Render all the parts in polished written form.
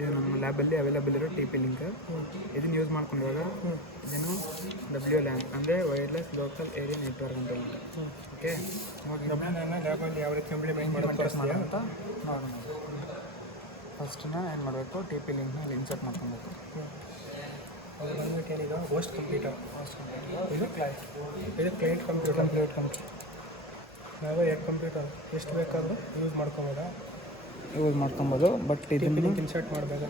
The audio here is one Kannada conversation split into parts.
ಇದು ನಮ್ಮ ಲ್ಯಾಬಲ್ಲಿ ಅವೈಲೇಬಲ್ ಇರೋ ಟಿ ಪಿ ಲಿಂಕ್. ಇದನ್ನು ಯೂಸ್ ಮಾಡ್ಕೊಂಡಾಗ ಇದನ್ನು WLAN ಅಂದರೆ ವೈರ್ಲೆಸ್ ಲೋಕಲ್ ಏರಿಯಾ ನೆಟ್ವರ್ಕ್ ಅಂತ ಹೇಳ್ತಾರೆ. ಓಕೆ, WLAN ಲ್ಯಾಬಲ್ಲಿ ಯಾವ ರೀತಿ ಇಂಪ್ಲಿಮೆಂಟ್ ಮಾಡೋದು ಅಂತ ನೋಡೋಣ. ಫಸ್ಟನ್ನ ಏನು ಮಾಡಬೇಕು, ಟಿ ಪಿ ಲಿಂಕ್ನಲ್ಲಿ ಇನ್ಸರ್ಟ್ ಮಾಡ್ಕೊಬೇಕು. ಅದು ಬಂದ್ಬಿಟ್ಟು ಏನಿದೆ ಹೋಸ್ಟ್ ಕಂಪ್ಯೂಟರ್. ಇದು ಕ್ಲೈಂಟ್ ಕಂಪ್ಯೂಟರ್. ನಾವು 2 ಕಂಪ್ಯೂಟರ್ ಎಷ್ಟು ಬೇಕಾದರೂ ಯೂಸ್ ಮಾಡ್ಕೊಬೋದು. ಬಟ್ ಇದನ್ನು ಲಿಂಕ್ ಇನ್ಸರ್ಟ್ ಮಾಡಬೇಕು.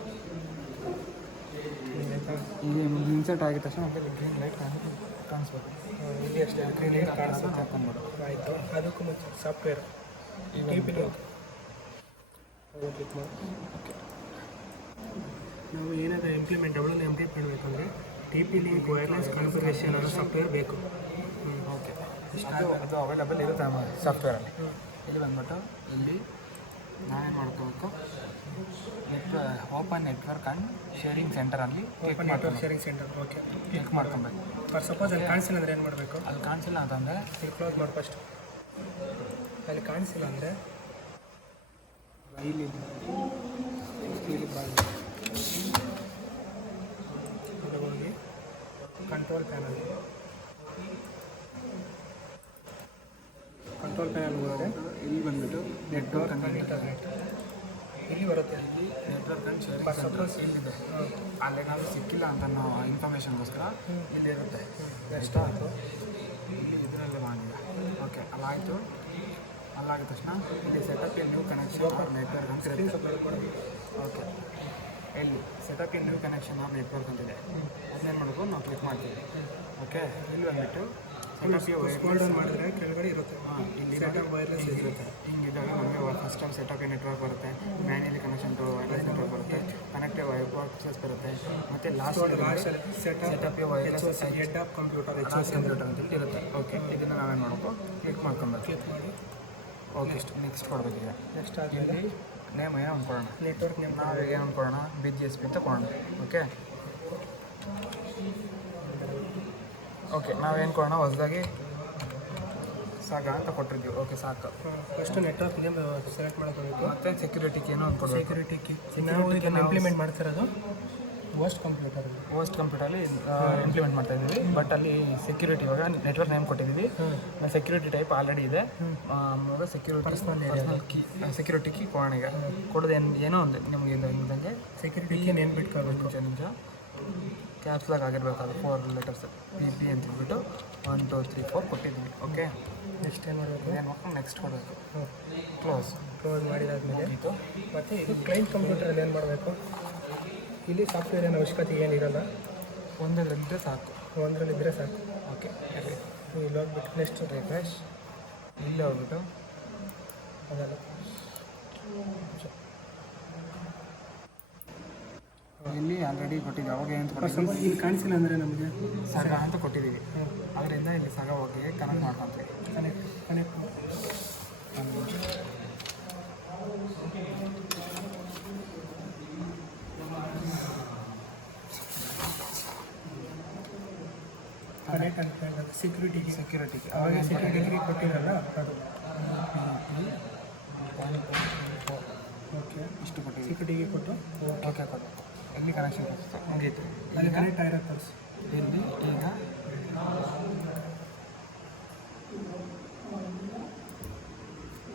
ಇಲ್ಲಿ ಇನ್ಸರ್ಟ್ ಆಗಿದ ತಕ್ಷಣ ನಮಗೆ ಗ್ರೀನ್ ಲೈಟ್ ಕಾಣಿಸ್ಬೇಕು. ಇಲ್ಲಿ ಅಷ್ಟೇ ಗ್ರೀನ್ ಲೈಟ್ ಕಾಣಿಸುತ್ತೆ. ಹಾಕ್ಕೊಂಬೋದು. ಆಯಿತು. ಅದಕ್ಕೂ ಮುಂಚೆ software T P link click ಮಾಡಿ. ಓಕೆ, ನಾವು ಏನಾದರೂ ಇಂಪ್ಲಿಮೆಂಟ್ ಮಾಡಬೇಕಂದ್ರೆ T P link wireless configuration ಅನ್ನೋ ಸಾಫ್ಟ್ವೇರ್ ಬೇಕು. ಓಕೆ, ಅದು ಅವೈಲೇಬಲ್ ಇರುತ್ತೆ ನಮ್ಮ ಸಾಫ್ಟ್ವೇರಲ್ಲಿ. ಇಲ್ಲಿ ಬಂದ್ಬಿಟ್ಟು ಇಲ್ಲಿ ನಾವೇನು ಮಾಡ್ಕೋಬೇಕು, ಓಪನ್ ನೆಟ್ವರ್ಕ್ ಆ್ಯಂಡ್ ಶೇರಿಂಗ್ ಸೆಂಟರಲ್ಲಿ network sharing center. Okay, click ಮಾಡ್ಕೊಬೇಕು. ಫಾರ್ ಸಪೋಸ್ ಅಲ್ಲಿ ಕಾಣಿಸಿಲ್ಲ ಅಂದರೆ ಏನು ಮಾಡಬೇಕು? ಅಲ್ಲಿ ಕಾಣಿಸಿಲ್ಲ ಅಂತಂದರೆ ಇಲ್ಲಿ ಕ್ಲೋಸ್ ಮಾಡಿ. ಫಸ್ಟ್ ಅಲ್ಲಿ ಕಾಣಿಸಿಲ್ಲ ಅಂದರೆ ಇಲ್ಲಿ ಹೋಗಿ ಕಂಟ್ರೋಲ್ ಪ್ಯಾನಲ್ ಹೋದರೆ ಇಲ್ಲಿ ಬಂದುಬಿಟ್ಟು ನೆಟ್ವರ್ಕ್ ಆ್ಯಂಡ್ ಇಂಟರ್ನೆಟ್ ಇಲ್ಲಿ ಬರುತ್ತೆ. ಇಲ್ಲಿ ನೆಟ್ವರ್ಕ್ ಆ್ಯಂಡ್ ಶೇರಿಂಗ್ ಸೆಂಟರ್ ಇಲ್ಲಿದೆ. ಅಲ್ಲೇನಾದರೂ ಸಿಕ್ಕಿಲ್ಲ ಅಂತ ನಾವು ಇನ್ಫಾರ್ಮೇಷನ್ಗೋಸ್ಕರ ಇಲ್ಲಿರುತ್ತೆ. ಎಷ್ಟು ಆಯಿತು? ಇಲ್ಲಿ ಇದರಲ್ಲೇ ಮಾಡಿಲ್ಲ. ಓಕೆ, ಅಲ್ಲಾಯಿತು. ಅಲ್ಲಾಗಿದ ತಕ್ಷಣ ಇಲ್ಲಿ setup a new connection or network ಅಂತ ಇರುತ್ತೆ. ಓಕೆ, ಇಲ್ಲಿ setup a new connection or network ಅಂತಿದೆ. ಅದನ್ನೇನು ಮಾಡಬೇಕು, ನಾವು ಕ್ಲಿಕ್ ಮಾಡ್ತೀವಿ. ಓಕೆ, ಇಲ್ಲಿ ಬಂದುಬಿಟ್ಟು ಸ್ಕ್ರೋಲ್ ಡೌನ್ ಮಾಡಿದ್ರೆ ಕೆಳಗಡೆ ಇರುತ್ತೆ. ಇಲ್ಲಿ ಸೆಟಪ್ ವೈರ್ಲೆಸ್ ಇರುತ್ತೆ. ಹಿಂಗಿದ್ದಾಗ ನಮಗೆ first time setup a network ಬರುತ್ತೆ, manually connection to wireless network ಬರುತ್ತೆ, ಕನೆಕ್ಟಿವ್ ವೈರ್ಲೆಸ್ ಬರುತ್ತೆ, ಮತ್ತು last setup a wireless ad hoc computer computer ಅಂತ ಇರುತ್ತೆ. ಓಕೆ, ಇದನ್ನು ನಾವೇನು ಮಾಡಬೇಕು, ಕ್ಲಿಕ್ ಮಾಡ್ಕೊಬೇಕು. ಕ್ಲಿಕ್ ಮಾಡಿ. ಓಕೆ, ನೆಕ್ಸ್ಟ್ ಕೊಡಬೇಕೀಗ. ನೆಕ್ಸ್ಟ್ ಆದಮೇಲೆ ನೇಮ್ ಏನೋ ಅಂದ್ಕೊಳ್ಳೋಣ. ನೆಟ್ವರ್ಕ್ ನೇಮ್ ನಾವು ಏನು ಅಂದ್ಕೊಳ್ಳೋಣ, BGSP ಅಂತ ಕೊಡೋಣ. ಓಕೆ, ಓಕೆ, ನಾವೇನು ಕೊಡೋಣ, ಹೊಸದಾಗಿ ಸಾಗ ಅಂತ ಕೊಟ್ಟಿರ್ತೀವಿ. ಓಕೆ, ಸಾಕು. ಫಸ್ಟ್ ನೆಟ್ವರ್ಕ್ ನೇಮ್ ಸೆಲೆಕ್ಟ್ ಮಾಡ್ಕೋಬೇಕು. ಮತ್ತು ಸೆಕ್ಯೂರಿಟಿ ಕೀನೂ ಅಂದ್ಕೊಳ್ಬೇಕು. ಸೆಕ್ಯೂರಿಟಿ ಕೀ ನಾವು ಇದನ್ನು ಇಂಪ್ಲಿಮೆಂಟ್ ಮಾಡ್ತಿರೋದು ಹೋಸ್ಟ್ ಕಂಪ್ಯೂಟರಲ್ಲಿ ಇಂಪ್ಲಿಮೆಂಟ್ ಮಾಡ್ತಾ ಇದ್ದೀವಿ. ಬಟ್ ಅಲ್ಲಿ ಸೆಕ್ಯೂರಿಟಿ ಇವಾಗ ನೆಟ್ವರ್ಕ್ ನೇಮ್ ಕೊಟ್ಟಿದ್ದೀವಿ. ಸೆಕ್ಯೂರಿಟಿ ಟೈಪ್ ಆಲ್ರೆಡಿ ಇದೆ. ಆಮೇಲೆ ಸೆಕ್ಯೂರಿಟಿ ಕೀ ಕೊಡೋಣ. ಈಗ ಕೊಡೋದು ಏನೋ ಒಂದು ನಿಮಗೆ ಇದ್ದಂಗೆ ಸೆಕ್ಯೂರಿಟಿ ಕೀ ನೆನ್ಪಿಟ್ಕೋಬೇಕು. ನಿಮಿಷ ಕ್ಯಾಪ್ಸ್ಲಾಗ್ ಆಗಿರಬೇಕು. ಅದು 4 ಲೆಟರ್ಸ್ PP ಅಂತ ಹೇಳ್ಬಿಟ್ಟು 1 2 3 4 ಕೊಟ್ಟಿದ್ದೀವಿ. ಓಕೆ, ನೆಕ್ಸ್ಟ್ ಏನು ಮಾಡಬೇಕು? ಏನು ಮಾಡ್ಕೊಂಡು ನೆಕ್ಸ್ಟ್ ಕೊಡಬೇಕು. ಕ್ಲೋಸ್ ಮಾಡಿದಾದ್ಮೇಲೆ ಮತ್ತು ಇದು ಕ್ಲೈಂಟ್ ಕಂಪ್ಯೂಟರಲ್ಲಿ ಏನು ಮಾಡಬೇಕು? ಇಲ್ಲಿ ಸಾಫ್ಟ್ವೇರ್ ಏನು ಅವಶ್ಯಕತೆ ಏನಿರಲ್ಲ. ಒಂದರಲ್ಲಿದ್ದರೆ ಸಾಕು. ಒಂದರಲ್ಲಿದ್ದರೆ ಸಾಕು. ಓಕೆ, ಇಲ್ಲಿ ಹೋಗ್ಬಿಟ್ಟು ನೆಕ್ಸ್ಟ್ ರಿಫ್ರೆಶ್. ಇಲ್ಲಿ ಹೋಗ್ಬಿಟ್ಟು ಅದಲ್ಲ ಇಲ್ಲಿ ಆಲ್ರೆಡಿ ಕೊಟ್ಟಿದ್ದೀವಿ. ಅವಾಗ ಏನು ಕೊಟ್ಟಿದ್ದೀವಿ, ಇಲ್ಲಿ ಕಾಣಿಸಿಲ್ಲ ಅಂದರೆ ನಮಗೆ ಸಗ ಅಂತ ಕೊಟ್ಟಿದ್ದೀವಿ. ಅದರಿಂದ ಇಲ್ಲಿ ಸಗ ಹೋಗಿ ಕನೆಕ್ಟ್ ಮಾಡ್ಕೊತೀವಿ. ಕನೆಕ್ಟ್ ಅಂತ ಸೆಕ್ಯೂರಿಟಿಗೆ ಅವಾಗ ಸೆಕ್ಯೂರಿಟಿ ಕೊಟ್ಟಿರಲ್ಲ ಅದು. ಓಕೆ, ಇಷ್ಟು ಕೊಟ್ಟಿದ್ದೀವಿ. ಸೆಕ್ಯೂರಿಟಿಗೆ ಕೊಟ್ಟು ಓಕೆ ಕೊಟ್ಟು ಎಲ್ಲಿ ಕನೆಕ್ಷನ್ ಮುಗೀತು. ಅಲ್ಲಿ ಕನೆಕ್ಟ್ ಆಗಿರುತ್ತೆ. ಇಲ್ಲಿ ಈಗ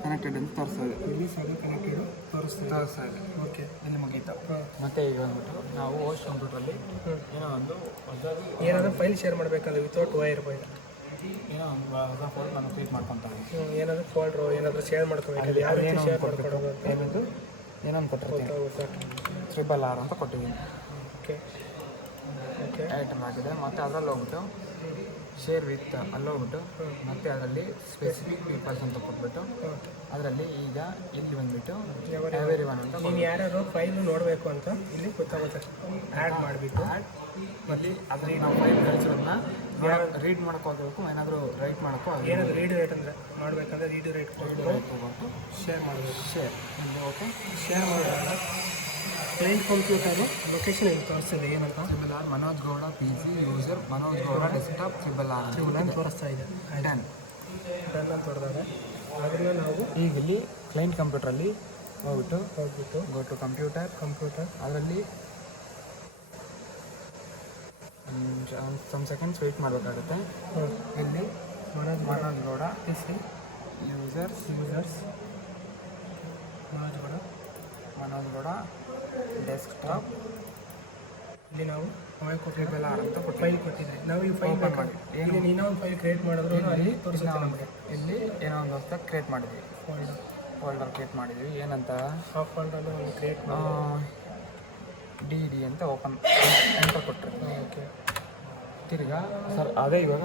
ಕನೆಕ್ಟೆಡ್ ಅಂತ ತೋರಿಸ್ತಾ ಇದೆ. ಇಲ್ಲಿ ಸಹ ಕನೆಕ್ಟೆಡ್ ತೋರಿಸ್ತಾ ಇದೆ. ಓಕೆ, ಇಲ್ಲಿ ಮುಗೀತು. ಮತ್ತು ಈಗ ಬಂದ್ಬಿಟ್ಟು ನಾವು ಹೋಸ್ಟ್ ಕಂಪ್ಯೂಟ್ರಲ್ಲಿ ಏನೋ ಒಂದು ಏನಾದರೂ ಫೈಲ್ ಶೇರ್ ಮಾಡಬೇಕಂದ್ರೆ ವಿತೌಟ್ ವೈರ್ ಏನೋ ಒಂದು ಹೊಸ ಫೋಲ್ಡ್ ನಾನು ಕ್ರಿಯೇಟ್ ಮಾಡ್ಕೊತಾರೆ. ಏನಾದರೂ ಫೋಲ್ಡ್ರು ಏನಾದರೂ ಶೇರ್ ಮಾಡ್ಕೋಬೇಕು. ಯಾವ ರೀತಿ ಶೇರ್ ಮಾಡ್ಕೊಡೋದು ಅಂತ ಏನಿದು ಏನೊಂದು ಕೊಟ್ಟಿರ್ತೀನಿ. RRR ಅಂತ ಕೊಟ್ಟಿದ್ದೀನಿ. ಓಕೆ, ಓಕೆ, ಐಟಮ್ ಆಗಿದೆ. ಮತ್ತು ಅದರಲ್ಲಿ ಹೋಗ್ಬಿಟ್ಟು ಶೇರ್ ವಿತ್ ಅಲ್ಲಿ ಹೋಗ್ಬಿಟ್ಟು ಮತ್ತು ಅದರಲ್ಲಿ ಸ್ಪೆಸಿಫಿಕ್ ಪೀಪಲ್ಸ್ ಅಂತ ಕೊಟ್ಬಿಟ್ಟು ಅದರಲ್ಲಿ ಈಗ ಇಲ್ಲಿ ಬಂದುಬಿಟ್ಟು ಎವರಿವನ್ ಅಂತ ನೀವು ಯಾರ್ಯಾರು ಫೈಲ್ ನೋಡಬೇಕು ಅಂತ ಇಲ್ಲಿ ಗೊತ್ತಾಗುತ್ತೆ. ಆ್ಯಡ್ ಮಾಡಿಬಿಟ್ಟು ಅಲ್ಲಿ ಅದರಲ್ಲಿ ನಾವು ಫೈಲ್ ಕಳಿಸೋದನ್ನ ರೀಡ್ ಮಾಡೋಕೆ ಹೋಗಬೇಕು, ಏನಾದರೂ ರೈಟ್ ಮಾಡೋಕ್ಕೋ ಏನಾದರೂ ರೀಡ್ ರೈಟ್ ಅಂದರೆ ಮಾಡಬೇಕಂದ್ರೆ ರೀಡ್ ರೈಟ್ ಹೋಗ್ಬೇಕು. ಶೇರ್ ಮಾಡಬೇಕು. ಶೇರ್ ಇಲ್ಲಿ ಓಕೆ, ಶೇರ್ ಮಾಡೋಣ. ಕ್ಲೈಂಟ್ ಕಂಪ್ಯೂಟರು ಲೊಕೇಶನ್ ಇಲ್ಲಿ ತೋರಿಸ್ತಿದೆ. ಏನಂತ RRR Manoj Gowda PC user Manoj Gowda desktop RRR ತೋರಿಸ್ತಾ ಇದೆ. ಡನ್ ಅಂತ ಹೊಡೆದಾಗ ಅದನ್ನು ನಾವು ಈಗ ಇಲ್ಲಿ ಕ್ಲೈಂಟ್ ಕಂಪ್ಯೂಟ್ರಲ್ಲಿ ಹೋಗ್ಬಿಟ್ಟು ಗೋ ಟು ಕಂಪ್ಯೂಟರ್. ಅದರಲ್ಲಿ ಸಮ್ ಸೆಕೆಂಡ್ಸ್ ವೆಯ್ಟ್ ಮಾಡಬೇಕಾಗುತ್ತೆ. ಇಲ್ಲಿ Manoj Gowda C users Manoj Gowda desktop. ಇಲ್ಲಿ ನಾವು ಟ್ರಿಬಲ್ ಆರ್ ಅಂತ ಫೈಲ್ ಕೊಟ್ಟಿದ್ದೆ. ನಾವು ಈ ಫೈಲ್ Open ಮಾಡಿ. ಏನು ಇನ್ನೂ ಒಂದು ಫೈಲ್ ಕ್ರಿಯೇಟ್ ಮಾಡಿದ್ರು ಅಲ್ಲಿ ತೋರಿಸುತ್ತೆ ನಮಗೆ. ಇಲ್ಲಿ ಏನೋ ಒಂದು ಹೊಸ ಕ್ರಿಯೇಟ್ ಮಾಡಿದ್ವಿ, ಫೋಲ್ಡರ್ ಕ್ರಿಯೇಟ್ ಮಾಡಿದ್ವಿ. ಏನಂತ ಆ ಫೋಲ್ಡರ್ನ ಒಂದು ಕ್ರಿಯೇಟ್ ಡಿ ಅಂತ ಓಪನ್ ಎಂಟರ್ ಕೊಟ್ಟರೆ ಓಕೆ ತಿರ್ಗಾ ಸರ್ ಅದೇ ಇವಾಗ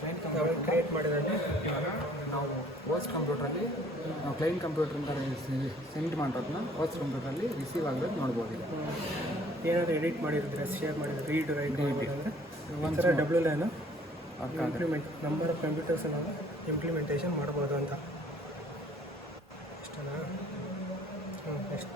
ಕ್ಲೈಂಟ್ ಕಂಪ್ಯೂಟರ್ ಕ್ರಿಯೇಟ್ ಮಾಡಿದ್ರೆ ಇವಾಗ ನಾವು ಹೋಸ್ಟ್ ಕಂಪ್ಯೂಟ್ರಲ್ಲಿ ನಾವು ಕ್ಲೈಂಟ್ ಕಂಪ್ಯೂಟ್ರಿಂದ ಸೆಂಡ್ ಮಾಡಿರೋದನ್ನ ಹೋಸ್ಟ್ ಕಂಪ್ಯೂಟ್ರಲ್ಲಿ ರಿಸೀವ್ ಆಗೋದು ನೋಡ್ಬೋದು. ಈಗ ಏನಾದ್ರು ಎಡಿಟ್ ಮಾಡಿದ್ರೆ ಶೇರ್ ಮಾಡಿದ್ರೆ ರೀಡ್ ರೈಟ್ ಅಂದರೆ ಒಂಥರ W line implement number of computers ನಾವು ಇಂಪ್ಲಿಮೆಂಟೇಷನ್ ಮಾಡ್ಬೋದು ಅಂತ. ಇಷ್ಟನಾ? ನೆಕ್ಸ್ಟ್